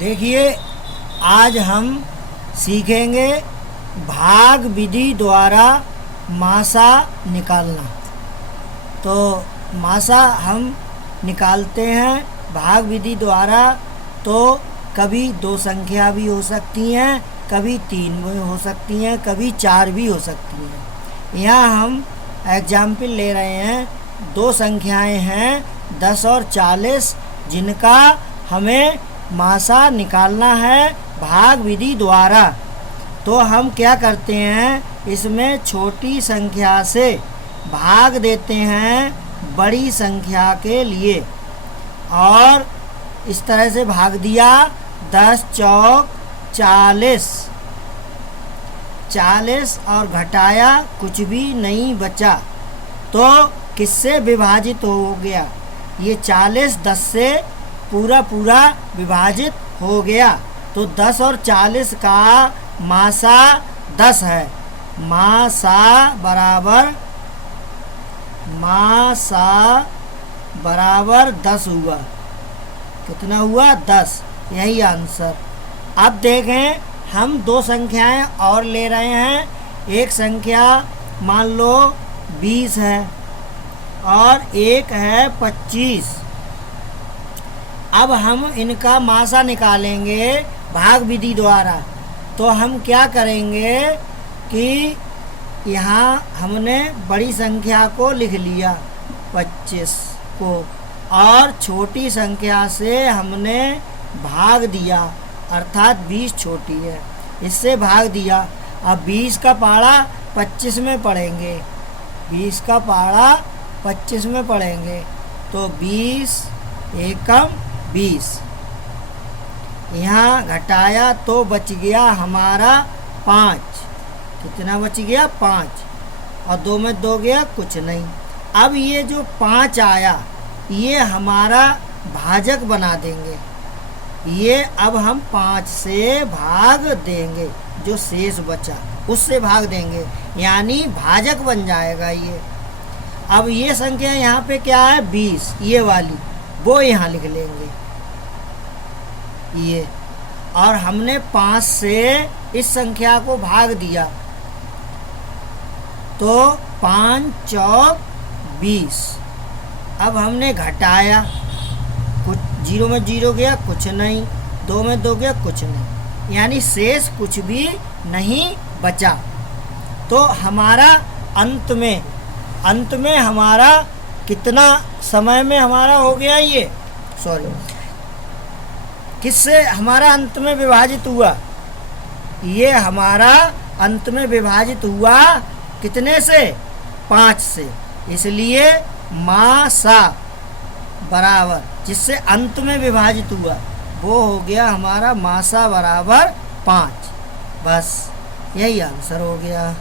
देखिए, आज हम सीखेंगे भाग विधि द्वारा मासा निकालना। तो मासा हम निकालते हैं भाग विधि द्वारा। तो कभी 2 संख्या भी हो सकती हैं, कभी 3 भी हो सकती हैं, कभी 4 भी हो सकती हैं। यहाँ हम एग्जाम्पल ले रहे हैं। 2 संख्याएं हैं 10 और 40, जिनका हमें मासा निकालना है भाग विधि द्वारा। तो हम क्या करते हैं, इसमें छोटी संख्या से भाग देते हैं बड़ी संख्या के लिए, और इस तरह से भाग दिया। 10 चौक 40 और घटाया, कुछ भी नहीं बचा। तो किससे विभाजित हो गया? ये 40 10 से पूरा विभाजित हो गया। तो 10 और 40 का मासा 10 है। मासा बराबर 10 हुआ। कितना हुआ? 10। यही आंसर। अब देखें, हम 2 संख्याएं और ले रहे हैं। एक संख्या मान लो 20 है और एक है 25। अब हम इनका मासा निकालेंगे भाग विधि द्वारा। तो हम क्या करेंगे कि यहाँ हमने बड़ी संख्या को लिख लिया 25 को, और छोटी संख्या से हमने भाग दिया, अर्थात 20 छोटी है, इससे भाग दिया। अब 20 का पारा 25 में पढ़ेंगे, 20 का पारा 25 में पढ़ेंगे। तो 20 एकम 20। यहाँ घटाया तो बच गया हमारा 5। कितना बच गया? 5। और 2 में 2 गया, कुछ नहीं। अब ये जो 5 आया, ये हमारा भाजक बना देंगे। ये अब हम 5 से भाग देंगे, जो शेष बचा उससे भाग देंगे, यानी भाजक बन जाएगा ये। अब ये संख्या यहाँ पे क्या है? 20, ये वाली, वो यहाँ लिख लेंगे ये। और हमने 5 से इस संख्या को भाग दिया, तो 5 चौक 20। अब हमने घटाया, कुछ 0 में 0 गया, कुछ नहीं। 2 में 2 गया, कुछ नहीं, यानी शेष कुछ भी नहीं बचा। तो हमारा अंत में हमारा कितना समय में हमारा हो गया ये? किससे हमारा अंत में विभाजित हुआ? ये हमारा अंत में विभाजित हुआ कितने से? 5 से। इसलिए मासा बराबर, जिससे अंत में विभाजित हुआ, वो हो गया हमारा मासा बराबर 5। बस यही आंसर हो गया।